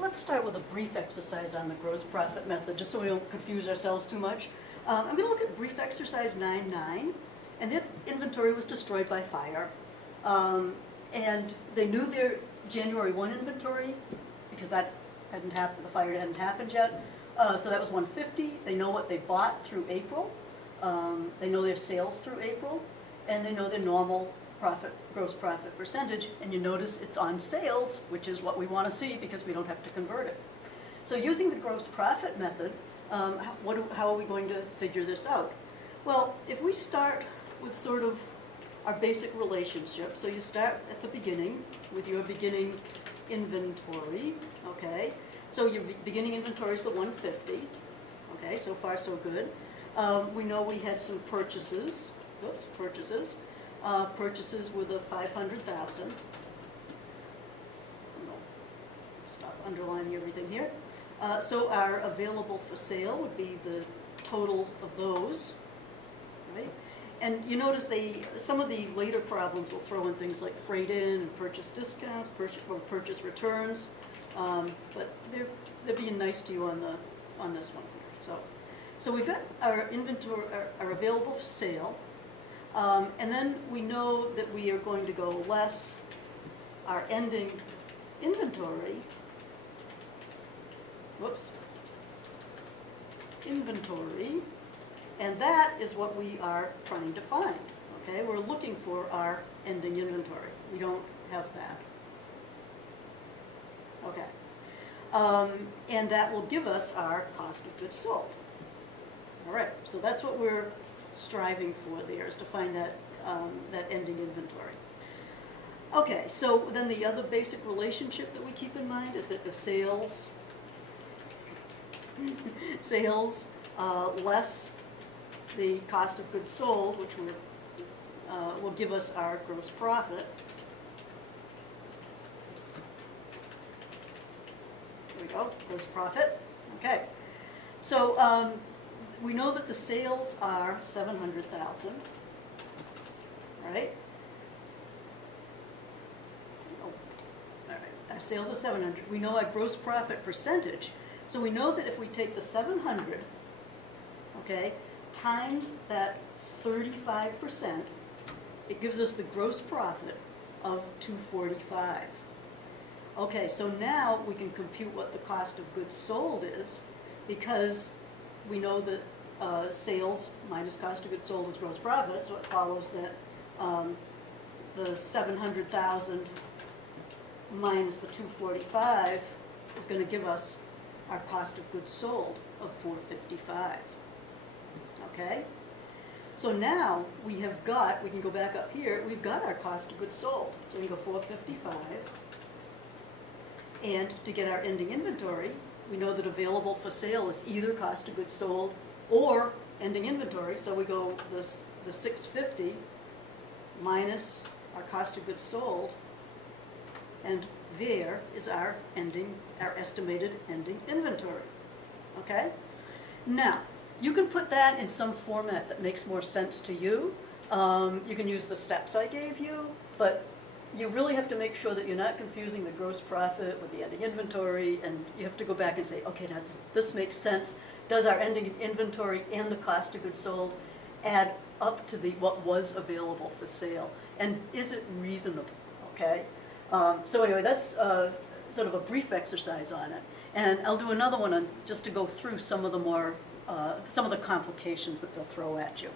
let's start with a brief exercise on the gross profit method, just so we don't confuse ourselves too much. I'm going to look at brief exercise 9.9, and their inventory was destroyed by fire. And they knew their January 1 inventory, because that hadn't happened, the fire hadn't happened yet. So that was 150. They know what they bought through April. They know their sales through April, and they know their normal profit, gross profit percentage, and you notice it's on sales, which is what we want to see because we don't have to convert it. So using the gross profit method, how are we going to figure this out? Well, if we start with sort of our basic relationship, so you start at the beginning with your beginning inventory, okay? So your beginning inventory is the 150, okay, so far so good. We know we had some purchases, purchases with a 500,000. Stop underlining everything here. So our available for sale would be the total of those, right? And you notice some of the later problems will throw in things like freight in and purchase discounts, purchase returns, but they're being nice to you on this one here. So we've got our inventory, our available for sale. And then we know that we are going to go less our ending inventory, and that is what we are trying to find, okay? We're looking for our ending inventory. We don't have that, okay? And that will give us our cost of goods sold. All right, so that's what we're striving for there, is to find that, that ending inventory. Okay, so then the other basic relationship that we keep in mind is that the sales less the cost of goods sold, which will give us our gross profit. There we go, gross profit. Okay, so we know that the sales are 700,000, right? Oh, all right. Our sales are 700. We know our gross profit percentage. So we know that if we take the 700, okay, times that 35%, it gives us the gross profit of 245. Okay, so now we can compute what the cost of goods sold is, because we know that sales minus cost of goods sold is gross profit, so it follows that the 700,000 minus the 245 is going to give us our cost of goods sold of 455. Okay? So now we can go back up here, we've got our cost of goods sold. So we go 455. And to get our ending inventory, we know that available for sale is either cost of goods sold or ending inventory. So we go the 650 minus our cost of goods sold, and there is our estimated ending inventory. Okay? Now, you can put that in some format that makes more sense to you. You can use the steps I gave you, but you really have to make sure that you're not confusing the gross profit with the ending inventory, and you have to go back and say, okay, now this makes sense. Does our ending inventory and the cost of goods sold add up to what was available for sale? And is it reasonable? Okay? So anyway, that's sort of a brief exercise on it. And I'll do another one just to go through some of the more, some of the complications that they'll throw at you.